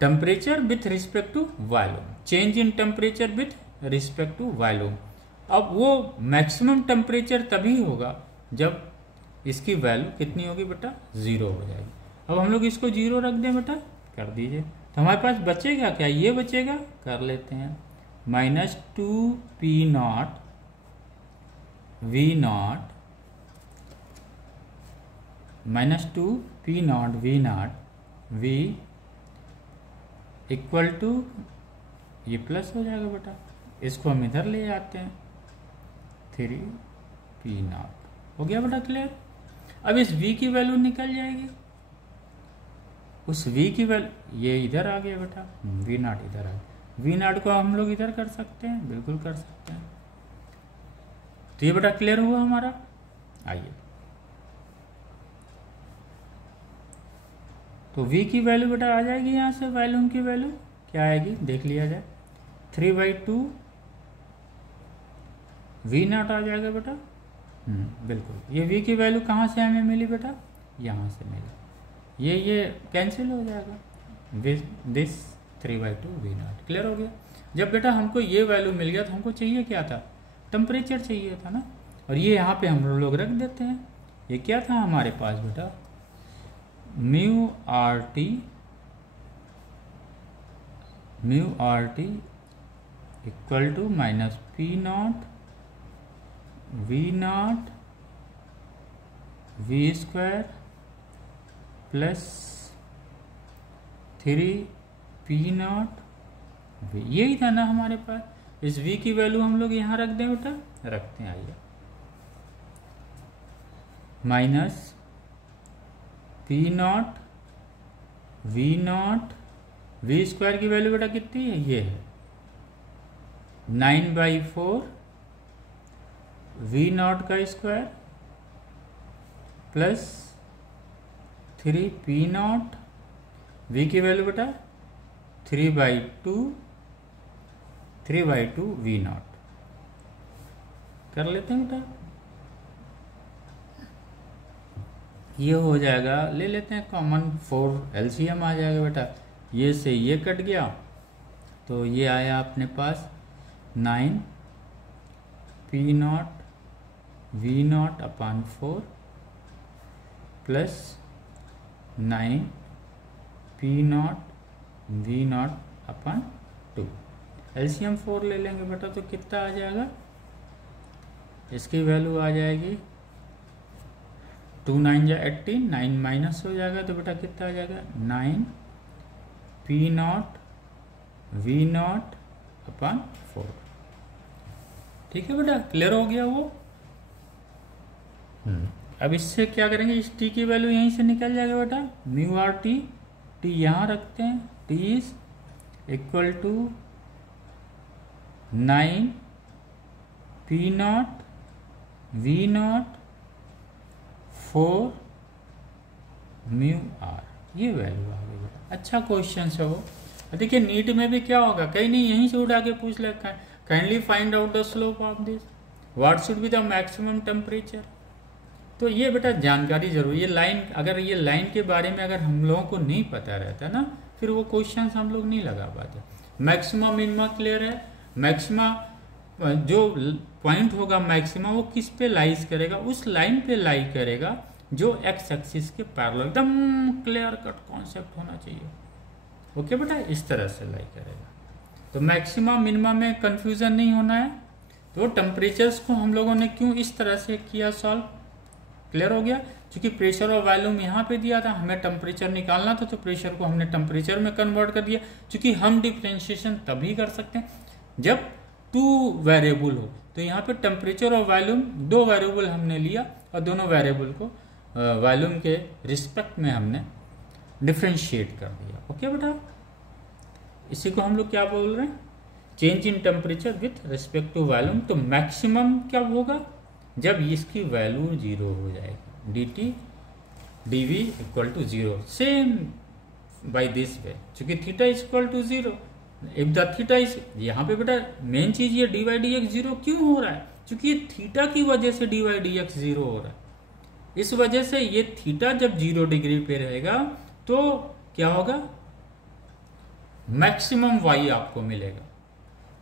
temperature with respect to volume, change in temperature with respect to volume. अब वो मैक्सिमम टेम्परेचर तभी होगा जब इसकी वैल्यू कितनी होगी बेटा, 0 हो जाएगी। अब हम लोग इसको 0 रख दें बेटा, कर दीजिए, तो हमारे पास बचेगा क्या, ये बचेगा, कर लेते हैं, -2p0 v0 -2p0 v0 v equal to, ये प्लस हो जाएगा बेटा, इसको हम इधर ले जाते हैं, 3p0 हो गया बेटा, क्लियर। अब इस v की वैल्यू निकल जाएगी, उस v की वैल्यू, ये इधर आ गया बेटा, v0 इधर आ गया, v0 को हम लोग इधर कर सकते हैं, बिल्कुल कर सकते हैं। तो ये बेटा क्लियर हुआ हमारा। आइए, तो v की वैल्यू बेटा आ जाएगी, यहाँ से वॉल्यूम की वैल्यू क्या आएगी देख लिया जाए, 3/2 v0 आ जाएगा बेटा। बिल्कुल, ये v की वैल्यू कहाँ से हमें मिली बेटा, यहाँ से मिली, ये कैंसिल हो जाएगा, दिस 3/2 v0, क्लियर हो गया। जब बेटा हमको ये वैल्यू मिल गया तो हमको चाहिए क्या था, टेम्परेचर चाहिए था ना, और ये यहाँ पे हम लोग रख देते हैं। ये क्या था हमारे पास बेटा, mu R T equal to -p0 v0 v² plus 3p0 v, यही था ना हमारे पास। इस v की वैल्यू हम लोग यहाँ रख दें बेटा, रखते हैं, आइए, -p0 v0 v² की वैल्यू बेटा कितनी है, ये है 9/4 v0 का स्क्वायर प्लस 3p0, v की वैल्यू बेटा 3/2 v0, कर लेते हैं बेटा, ये हो जाएगा, ले लेते हैं कॉमन, 4 LCM आ जाएगा बेटा, ये से ये कट गया, तो ये आया अपने पास 9p0 v0/4 plus 9p0 v0/2, LCM 4 ले लेंगे बेटा, तो कितना आ जाएगा, इसकी वैल्यू आ जाएगी 2 9 जा 18, 9 माइनस हो जाएगा, तो बेटा कितना आ जाएगा, 9p0 v0/4। ठीक है बेटा, क्लियर हो गया वो। अब इससे क्या करेंगे, इस t की वैल्यू यहीं से निकल जाएगा बेटा, म्यू आर टी, t यहाँ रखते हैं, t is equal to 9p0 v0 4 mu R, ये वैल्यू आ गई बेटा। अच्छा क्वेश्चन है वो। देखिए नीट में भी क्या होगा, कहीं नहीं, यहीं से उड़ा के पूछ ले, kindly find out the slope of this, what should be the maximum temperature, तो ये बेटा जानकारी जरूरी, ये लाइन, अगर ये लाइन के बारे में अगर हम लोगों को नहीं पता रहता ना, फिर वो क्वेश्चन हम लोग नहीं लगा पाते। मैक्सिमा मिनिमा क्लियर है। मैक्सिमा जो पॉइंट होगा मैक्सिमा वो किस पे लाइज करेगा, उस लाइन पे लाई करेगा जो एक्स एक्सिस के पैरेलल। एकदम क्लियर कट कॉन्सेप्ट होना चाहिए। ओके बेटा, इस तरह से लाई करेगा। तो मैक्सिमा मिनिमा में कंफ्यूजन नहीं होना है। तो टेम्परेचर्स को हम लोगों ने क्यों इस तरह से किया सॉल्व, क्लियर हो गया। क्योंकि प्रेशर और वॉल्यूम यहाँ पे दिया था, हमें टेम्परेचर निकालना था, तो प्रेशर को हमने टेम्परेचर में कन्वर्ट कर दिया। क्योंकि हम डिफ्रेंशिएशन तभी कर सकते हैं जब टू वेरिएबल हो। तो यहाँ पे टेम्परेचर और वॉल्यूम दो वेरिएबल हमने लिया और दोनों वेरिएबल को वॉल्यूम के रिस्पेक्ट में हमने डिफ्रेंशिएट कर दिया। ओके बेटा, इसी को हम लोग क्या बोल रहे हैं, change in temperature with respect to volume. तो मैक्सिमम क्या होगा जब इसकी वैल्यू 0 हो जाएगी, dt dv equal to 0, same by this way, चूंकि theta is equal to 0। If the theta is, यहाँ पे बेटा मेन चीज ये dy dx 0 क्यों हो रहा है, क्योंकि थीटा की वजह से dy dx 0 हो रहा है। इस वजह से ये थीटा जब 0 डिग्री पे रहेगा तो क्या होगा, मैक्सिमम y आपको मिलेगा।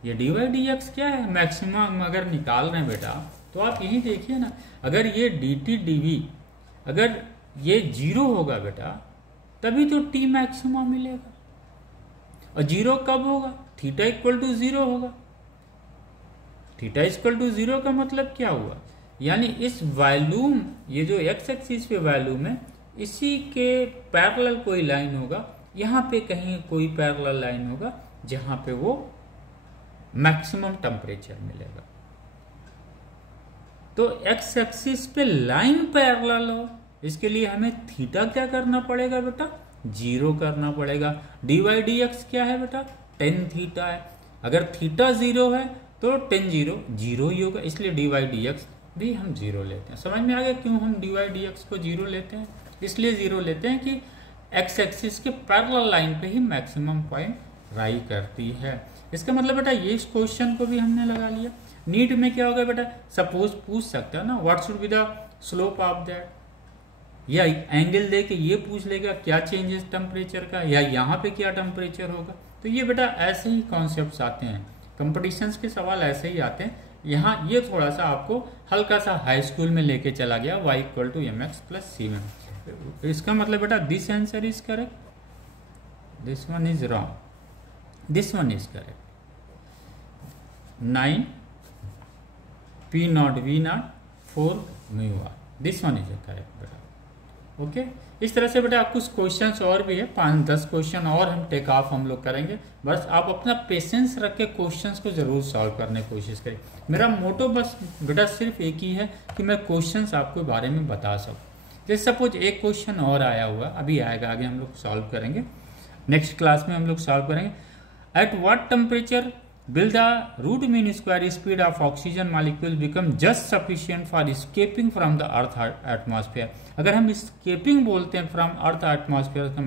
ये dy dx क्या है, मैक्सिमम अगर निकाल रहे हैं बेटा, तो आप यही देखिए ना, अगर ये dt dv अगर ये 0 होगा बेटा, तभी तो t मैक्सिमम मिलेगा। और 0 कब होगा, थीटा इक्वल टू 0 होगा। थीटा इक्वल टू 0 का मतलब क्या हुआ, यानी इस वॉल्यूम, ये जो एक्स एक्सिस पे वॉल्यूम है, इसी के पैरेलल कोई लाइन होगा, यहाँ पे कहीं कोई पैरेलल लाइन होगा जहां पे वो मैक्सिमम टेम्परेचर मिलेगा। तो एक्स एक्सिस पे लाइन पैरेलल हो, इसके लिए हमें थीटा क्या करना पड़ेगा बेटा, 0 करना पड़ेगा। dy dx क्या है बेटा, tan थीटा है। अगर थीटा 0 है तो tan 0 ही होगा, इसलिए dy dx भी हम 0 लेते हैं। समझ में आ गया क्यों हम dy dx को 0 लेते हैं, इसलिए 0 लेते हैं कि एक्स एक्सिस के पैरेलल लाइन पे ही मैक्सिमम पॉइंट राई करती है। इसका मतलब बेटा ये इस क्वेश्चन को भी हमने लगा लिया। नीट में क्या होगा बेटा, सपोज पूछ सकता है ना, what should be the slope of that, या एंगल दे के ये पूछ लेगा क्या चेंजेस टेम्परेचर का, या यहाँ पे क्या टेम्परेचर होगा। तो ये बेटा ऐसे ही कॉन्सेप्ट्स आते हैं, कंपटीशंस के सवाल ऐसे ही आते हैं। यहाँ ये थोड़ा सा आपको हल्का सा हाई स्कूल में लेके चला गया, y equal to mx plus c में। इसका मतलब बेटा this answer is correct, this one is wrong, this one is correct. 9 p0 v0 4 μr, this one is correct बेटा। ओके, इस तरह से बेटा कुछ क्वेश्चंस और भी है, 5-10 क्वेश्चन और हम टेक ऑफ हम लोग करेंगे। बस आप अपना पेशेंस रख के क्वेश्चंस को जरूर सॉल्व करने की कोशिश करें। मेरा मोटो बस बेटा सिर्फ एक ही है कि मैं क्वेश्चंस आपके बारे में बता सकूं। जैसे सपोज एक क्वेश्चन और आया हुआ, अभी आएगा, आगे हम लोग सॉल्व करेंगे, नेक्स्ट क्लास में हम लोग सॉल्व करेंगे। At what temperature will the root mean square speed of oxygen molecule become just sufficient for escaping from the earth atmosphere। अगर हम escaping बोलते हैं from earth atmosphere का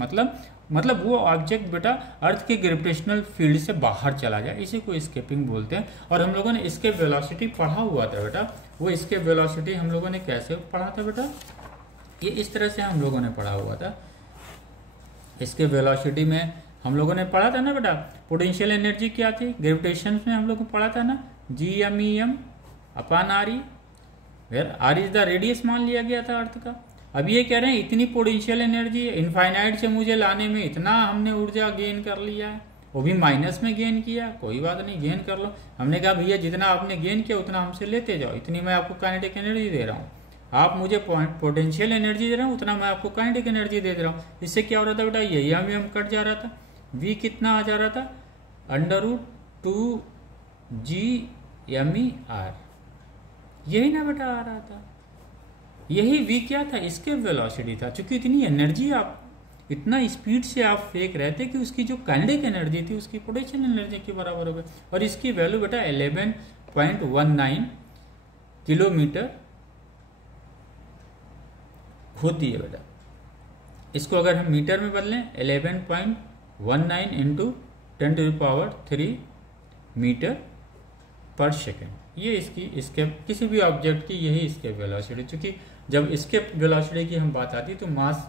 मतलब वो ऑब्जेक्ट बेटा अर्थ के ग्रेविटेशनल फील्ड से बाहर चला जाए, इसी को escaping बोलते हैं। और हम लोगों ने इसके वेलोसिटी पढ़ा हुआ था बेटा, वो इसके वेलोसिटी हम लोगों ने कैसे पढ़ा था बेटा, ये इस तरह से हम लोगों ने पढ़ा हुआ था। इसके वेलोसिटी में हम लोगों ने पढ़ा था ना बेटा, पोटेंशियल एनर्जी क्या थी, ग्रेविटेशन में हम लोग को पढ़ा था ना, Gm अपॉन RE, where R is the radius मान लिया गया था अर्थ का। अब ये कह रहे हैं इतनी पोटेंशियल एनर्जी इनफाइनाइट से मुझे लाने में इतना हमने ऊर्जा गेन कर लिया है, वो भी माइनस में गेन किया, कोई बात नहीं गेन कर लो। हमने कहा भैया जितना आपने गेन किया उतना हमसे लेते जाओ, इतनी मैं आपको काइनेटिक एनर्जी दे रहा हूँ, आप मुझे पोटेंशियल एनर्जी दे रहे हो, उतना मैं आपको काइनेटिक एनर्जी दे रहा हूँ। इससे क्या हो रहा था बेटा, ये हम कट जा रहा था, v कितना आ जा रहा था, √2gmr, यही ना बेटा आ रहा था, यही v क्या था, इसके वेलोसिटी था। क्योंकि इतनी एनर्जी आप, इतना स्पीड से आप फेंक रहे थे कि उसकी जो काइनेटिक एनर्जी थी उसकी पोटेंशियल एनर्जी के बराबर हो गई। और इसकी वैल्यू बेटा 11.19 किलोमीटर होती है बेटा। इसको अगर हम मीटर में बदलें 11.19 इंटू 10⁻³ मीटर पर सेकेंड, ये इसकी किसी भी ऑब्जेक्ट की यही इसके वेलोसिटी। चूंकि जब इसके वेलोसिटी की हम बात आती है तो मास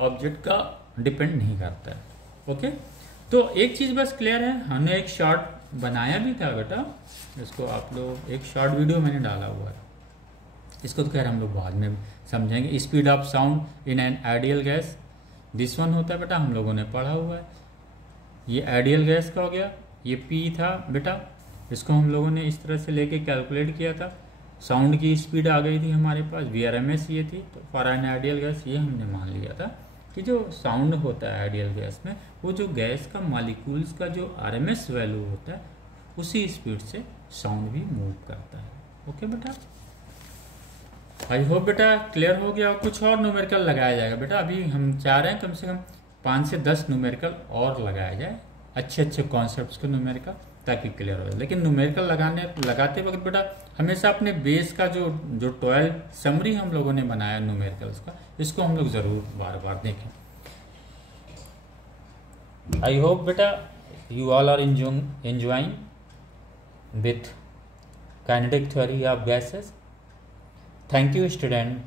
ऑब्जेक्ट का डिपेंड नहीं करता है। ओके, तो एक चीज़ बस क्लियर है, हमने एक शॉर्ट बनाया भी था बेटा, इसको आप लोग एक शॉर्ट वीडियो मैंने डाला हुआ है, इसको तो खैर हम लोग बाद में समझेंगे। Speed of sound in an ideal gas, this one होता है बेटा, हम लोगों ने पढ़ा हुआ है। ये आइडियल गैस का हो गया, ये पी था बेटा, इसको हम लोगों ने इस तरह से लेके कैलकुलेट किया था। साउंड की स्पीड आ गई थी हमारे पास, VRMS ये थी, तो फॉर एन आइडियल गैस ये हमने मान लिया था कि जो साउंड होता है आइडियल गैस में, वो जो गैस का मॉलिक्यूल्स का जो RMS वैल्यू होता है उसी स्पीड से साउंड भी मूव करता है। ओके बेटा, आई होप बेटा क्लियर हो गया। कुछ और न्यूमेरिकल लगाया जाएगा बेटा, अभी हम चाह रहे हैं कम से कम 5 से 10 न्यूमेरिकल और लगाया जाए, अच्छे अच्छे कॉन्सेप्ट्स के न्यूमेरिकल, ताकि क्लियर हो जाए। लेकिन न्यूमेरिकल लगाते वक्त बेटा हमेशा अपने बेस का जो 12 समरी हम लोगों ने बनाया न्यूमेरिकल्स का, इसको हम लोग ज़रूर बार बार देखें। आई होप बेटा you all are enjoying with kinetic theory of gases. Thank you student.